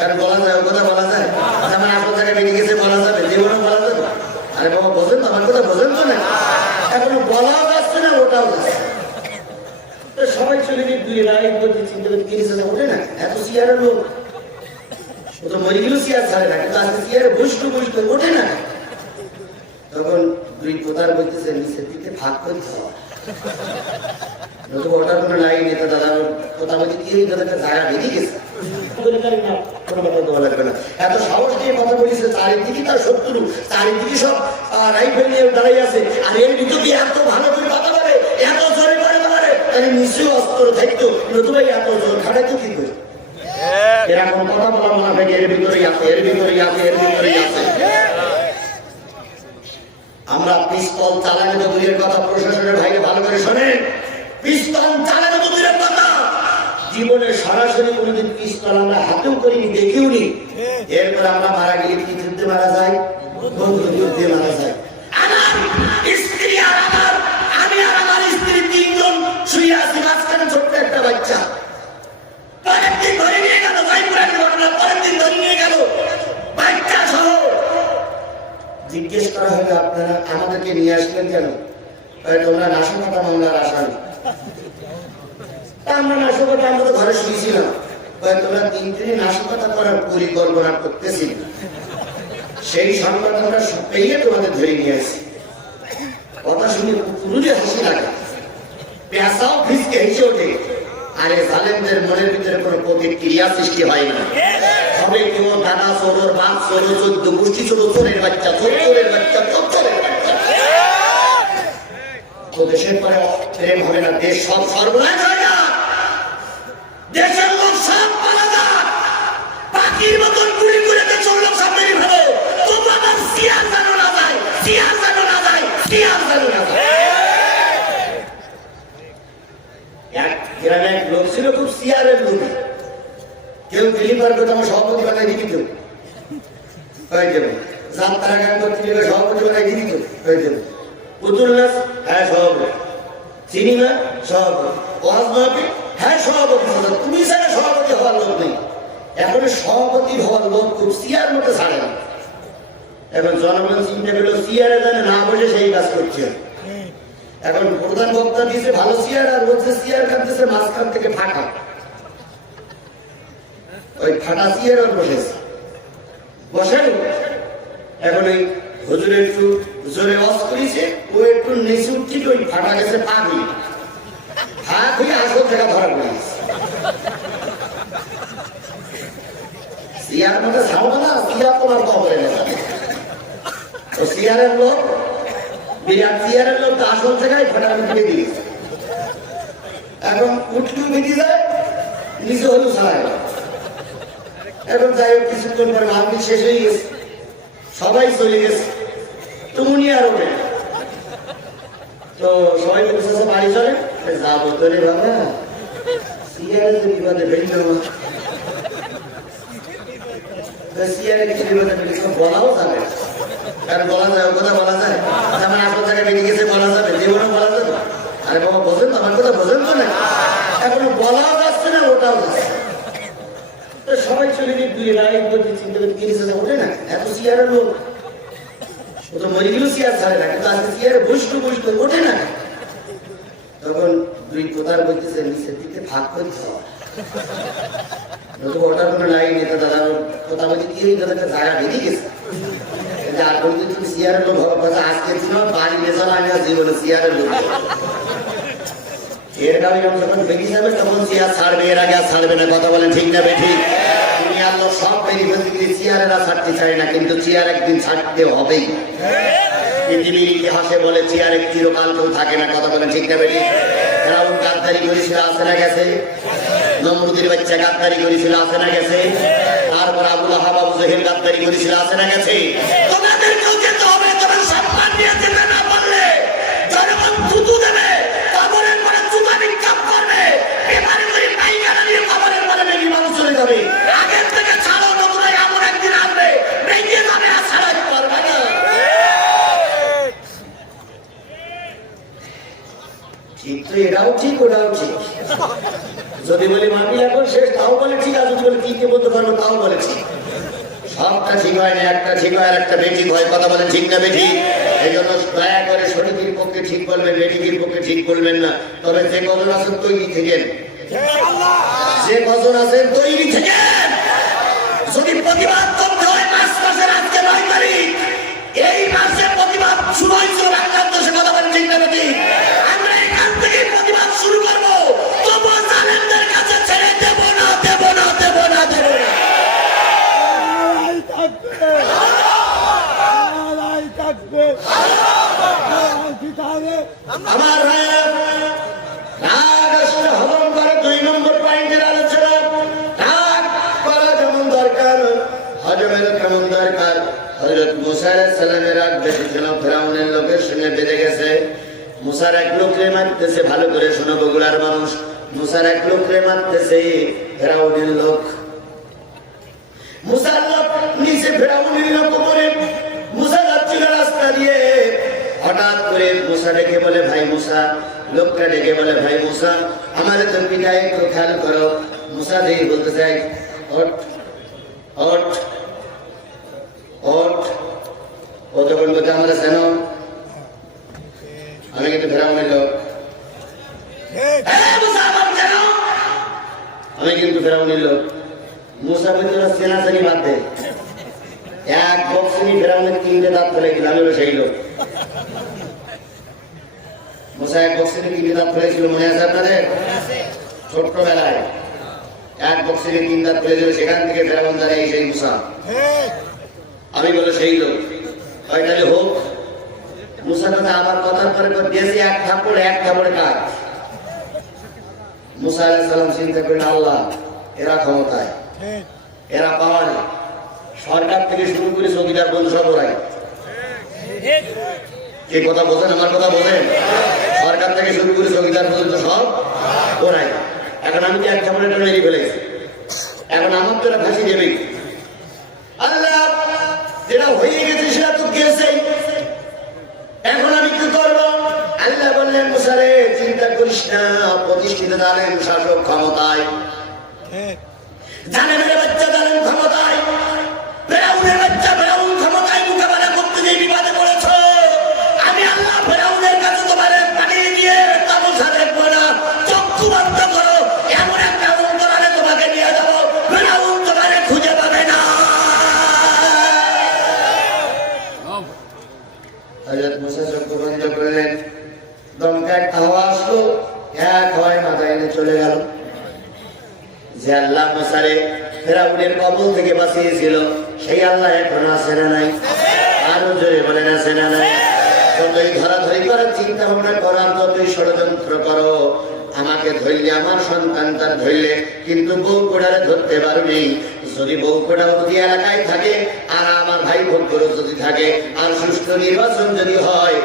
কারণ বলা যায়, ও কথা বলা যায়, আমার আসল জায়গায় বেরিয়ে গেছে বলা যাবে, জীবনে বলা যাবে। আরে বাবা বোঝেন তো, আমার কথা বোঝেন তো না, এখনো বলাও যাচ্ছে না, ওটাও যাচ্ছে। সবাই চলে গিয়ে দুই রায় করতে চিন্তা করতে কিনেছে, ওঠে না এত চেয়ারের লোক, ও তো মরে গেলেও চেয়ার ছাড়ে না, কিন্তু আজকে চেয়ারে বসতে বসতে ওঠে না। তখন দুই কোথার বলতেছে নিচের দিকে ভাগ করতে হবে, ওটার কোনো লাইন নেই। তো দাদা কোথা বলছে কি দাদাকে জায়গা বেরিয়ে গেছে, এত সাহস নিয়ে কথা বলেছে, চারিদিকে তার শত্রু, চারিদিকে সব রাইফেল নিয়ে দাঁড়াই আছে, আর এর ভিতরে এত ভালো করে কথা বলে, এত জোরে করে পারে, তাহলে নিশ্চয়ই অস্ত্র থাকতো, নতুবা এত জোর খাটাইতো কি করে? এরকম কথা বলা মনে হয় এর ভিতরেই আছে, এর ভিতরেই আছে, এর ভিতরেই আছে। আমরা পিস্তল চালানো তো দূরের কথা, প্রশাসনের ভাইকে ভালো করে শোনেন, পিস্তল চালানো তো দূরের কথা, জীবনে সরাসরি কোনোদিন পিস্তল আমরা হাতেও করিনি, দেখেও নি। এরপর আমরা মারা গেলে কি যুদ্ধে মারা যায়? বন্ধু যুদ্ধে মারা যায়। আমার স্ত্রী আর আমি আর আমার স্ত্রী তিনজন শুয়ে আছি, মাঝখানে ছোট্ট একটা বাচ্চা। পরের দিন ধরে নিয়ে গেল, জয়পুরের ঘটনা, পরের দিন ধরে নিয়ে গেল বাচ্চা সহ। জিজ্ঞেস করা হবে আপনারা আমাদেরকে নিয়ে আসলেন কেন? তোমরা নাশকতা মামলার আসামি। আমরা নাশকতা, আমরা তো ঘরে শুয়েছিলাম, তোমরা তিন দিনে নাশকতা করার পরিকল্পনা করতেছি, সেই সংবাদ আমরা পেয়ে তোমাদের ধরে নিয়ে আসি। কথা শুনে পুরুষে হাসি লাগে, পেঁচাও ফিসকে হেসে ওঠে, আরে জালেমদের মনের ভিতরে কোনো প্রতিক্রিয়া সৃষ্টি হয় না। সবে কেউ দাদা চোর, বাপ চোর, 14 গোষ্ঠী চোর, চোরের বাচ্চা, চোরের বাচ্চা, চোরের বাচ্চা। তো দেশের পরে প্রেম হবে না, দেশ সব সর্বনাশ হয় না, দেশের লোক সব মারা যায়, পাখির মতন ঘুরে ঘুরে দেশের লোক সব মেরে ফেলে। তোমরা আমার সিয়ার জানো না যায়, সিয়ার জানো না যায়, সিয়ার জানো না যায়। এক গ্রামে এক লোক ছিল, খুব সিয়ারের লোক। কেউ দিলীপার কথা আমার সভাপতি বানাই দিবি, কেউ হয়ে যাবে যাত্রা গান করতে গেলে সভাপতি বানাই দিবি, কেউ হয়ে যাবে পুতুল নাচ, হ্যাঁ সভাপতি, সিনেমা সভাপতি, ওয়াজ মাহফিল, হ্যাঁ সভাপতি। তুমি ছাড়া সভাপতি হওয়ার লোক নেই। এখন সভাপতি হওয়ার লোক খুব সিয়ার মতো ছাড়ে না। এখন জনগণ চিন্তা করলো সিয়ারে জানে না বসে সেই কাজ করছে। এখন প্রধান বক্তা দিয়েছে ভালো চেয়ার, আর বলছে চেয়ার কাটতেছে মাঝখান থেকে ফাঁকা, ওই ফাটা চেয়ার আর বসেছে, বসেন। এখন ওই হুজুর একটু জোরে ওয়াজ করেছে, ও একটু নিচু ঠিক ওই ফাটা গেছে ফাঁক হয়ে, ফাঁক হয়ে আসল জায়গা ধরা পড়েছে। চেয়ার মধ্যে ছাড়বো না, চেয়ার তোমার কবরে নেবে। তো চেয়ারের লোক, বিরাট চেয়ারের লোক তো আসল জায়গায় ফাটা ফেলে দিয়েছে। এখন উঠলেও বেরিয়ে যায়, নিচে হলেও ছাড়ায়। এখন যাই হোক কিছুক্ষণ পরে মাহফিল শেষ হয়ে গেছে, সবাই চলে গেছে, তুমি আর ওঠে। তো সবাই বলছে বাড়ি চলে যাবো তো রে বাবা, চেয়ারে তো বিপদে ফেলল, চেয়ারে কি বিপদে ফেলেছে বলাও যাবে, কারণ বলা যায়, ও কথা বলা যায়, আমার আসল জায়গায় বেরিয়ে গেছে বলা যাবে, জীবনে বলা যাবে। আরে বাবা বোঝেন তো, আমার কথা বোঝেন তো না, এখনো বলাও যাচ্ছে না, ওটাও যাচ্ছে। সবাই চলে গিয়ে দুই রায় করতে চিন্তা করতে কিনেছে, ওঠে না এত চেয়ারের লোক, ও তো মরে গেলেও চেয়ার ছাড়ে না, কিন্তু আজকে চেয়ারে বসতে বসতে ওঠে না। তখন দুই কোথার বলতেছে নিচের দিকে ভাগ করতে হবে, নতুবা ওটার কোনো লাইন নেই। তো দাদা কোথা বলছে কি দাদাকে জায়গা বেরিয়ে গেছে, আর বলতে তুমি চেয়ারের লোক হবে, আজকে ছিল বাড়ি নেশাল, আমি আর জীবনে চেয়ারের লোক। এর কারণে যখন বেরিয়ে যাবে তখন চেয়ার ছাড়বে, এর আগে আর ছাড়বে না। কথা বলেন ঠিক না বেঠিক? দুনিয়ার লোক সব বেরিয়ে ফেলতে গেলে চেয়ারেরা ছাড়তে চায় না, কিন্তু চেয়ার একদিন ছাড়তে হবেই। পৃথিবীর ইতিহাসে বলে চেয়ার চিরকাল কেউ থাকে না। কথা বলেন ঠিক না বেঠিক? ফেরাউন গাদ্দারি করেছিল, আসে না গেছে? নমরুদের বাচ্চা গাদ্দারি করেছিল, আসে না গেছে? তারপর আবু লাহাব, আবু জেহেল গাদ্দারি করেছিল, আসে না গেছে? তোমাদেরকেও যেতে হবে, তবে সম্মান নিয়ে যেতে না পারলে জনগণ থুতু দেবে, কবরের পরে জুতা বিক্ষেপ করবে, এবারে করে পাইকারা নিয়ে কবরের পরে বেশি মানুষ চলে যাবে। আগের থেকে ছাড়ো, নতুন এমন একদিন আসবে বেরিয়ে যাবে, আর ছাড়াতে পারবে না। ঠিক তো, এটাও ঠিক ওটাও ঠিক। যদি বলি মাহফিল এখন শেষ তাও বলে ঠিক আছে, যদি বলি কি বলতে পারবো তাও বলেছি। সবটা ঠিক হয় না, একটা ঠিক হয় আর একটা বেঠিক হয়। কথা বলেন ঠিক না বেঠিক? এই জন্য দয়া করে সঠিকের পক্ষে ঠিক বলবেন, বেঠিকের পক্ষে ঠিক বলবেন না। তবে যে কজন আছেন তৈরি থেকেন, যে কজন আছেন তৈরি থেকেন। যদি প্রতিবাদ করতে হয় 5 মাসের আজকে 9 তারিখ, এই মাসে প্রতিবাদ শুরু হয়েছিল বাংলাদেশে। কথা বলেন ঠিক না বেঠিক? আমরা এখান থেকে প্রতিবাদ শুরু করবো, তবুও জালেমদের কাছে ছেড়ে দেব না, দেব না, দেব না, দেব না। আমার হরণ করে 2 নম্বর পয়েন্টের আলোচনা। রাগ করা যেমন দরকার, হজমের কেমন দরকার। হযরত মুসা আলাইহিস সালামের রাগ বেশি ছিল, ফেরাউনের লোকের সঙ্গে বেঁধে গেছে। মুসার এক লোককে মারতেছে, ভালো করে শোনো বগুড়ার মানুষ, মুসার এক লোককে মারতেছে ফেরাউনের লোক। মুসার লোক নিচে, ফেরাউনের লোক উপরে। মুসা যাচ্ছিল রাস্তা দিয়ে, হঠাৎ করে মুসা ডেকে বলে ভাই মুসা, লোকটা ডেকে বলে ভাই মুসা আমার তো পিতা একটু খেয়াল করো। মুসা দেখি বলতে চাই ওঠ ওঠ ওঠ, কতক্ষণ বলতে আমরা কেন, আমি কিন্তু ফেরাউনের লোক। আমি কিন্তু ফেরাউনের লোক। মুসা বলতে চেনাচানি বাদ দে, এক বক্সিনী ফেরাউনের 3টে দাঁত ফেলে দিল, আমি হলো সেই লোক। মুসা এক বক্সিনী 3টে দাঁত ফেলেছিল, মনে আছে আপনাদের? ছোট্টবেলায় এক বক্সিনী 3 দাঁত ফেলে দিল, সেখান থেকে ফেরাউন দাঁড়িয়ে সেই মুসা। আমি বলো সেই লোক। ওইটাই হোক। মুসা কথা আমার কথার পরে দিয়েছি এক থাপড়ে কাজ। মুসা আলাইহিস সালাম চিন্তা করেন আল্লাহ এরা ক্ষমতায়, এরা পাওয়া নেই, সরকার থেকে শুরু করে চৌকিদার বন্ধু সব ওরাই। কি কথা বোঝেন? আমার কথা বোঝেন? সরকার থেকে শুরু করে চৌকিদার পর্যন্ত সব ওরাই। এখন আমি কি এক থাপড়ে মেরে ফেলেছি, এখন আমার তো ফাঁসি দেবে। আল্লাহ যেটা হয়ে গেছে সেটা তো গেছে, এখন আমি কি করবো? আল্লাহ বললেন মুসা রে চিন্তা করিস না, প্রতিষ্ঠিত জানেন শাসক ক্ষমতায়, জানেমের বাচ্চা জানেন ক্ষমতায়, ফেরাউনের বাচ্চা ফেরাউন ক্ষমতায়, মোকাবেলা করতে যে বিবাদে পড়েছ, আমি আল্লাহ ফেরাউনের কাছে তোমার পাঠিয়ে দিয়ে তামসা দেখবো না, চক্ষু বন্ধ করো, এমন একটা অন্তরালে তোমাকে নিয়ে যাবো, ফেরাউন তোমারে খুঁজে পাবে না। হযরত মুসা চক্ষু বন্ধ করলেন, দমকা একটা হাওয়া আসলো, এক হয় মাথায় এনে চলে গেল। যে আল্লাহ মুসারে ফেরাউনের কবল থেকে বাঁচিয়েছিল সেই আল্লাহ এখন আছে না নাই? আরো জোরে বলেন আছে না নাই? যতই ধরাধরি করার চিন্তা ভাবনা করার, যতই ষড়যন্ত্র করো, আমাকে ধরলে আমার সন্তান তার ধরলে, কিন্তু বউকোড়ারে ধরতে পারোনি। যদি বউকোড়াও যদি এলাকায় থাকে আর আমার ভাই ভোট যদি থাকে আর সুষ্ঠু নির্বাচন যদি হয়,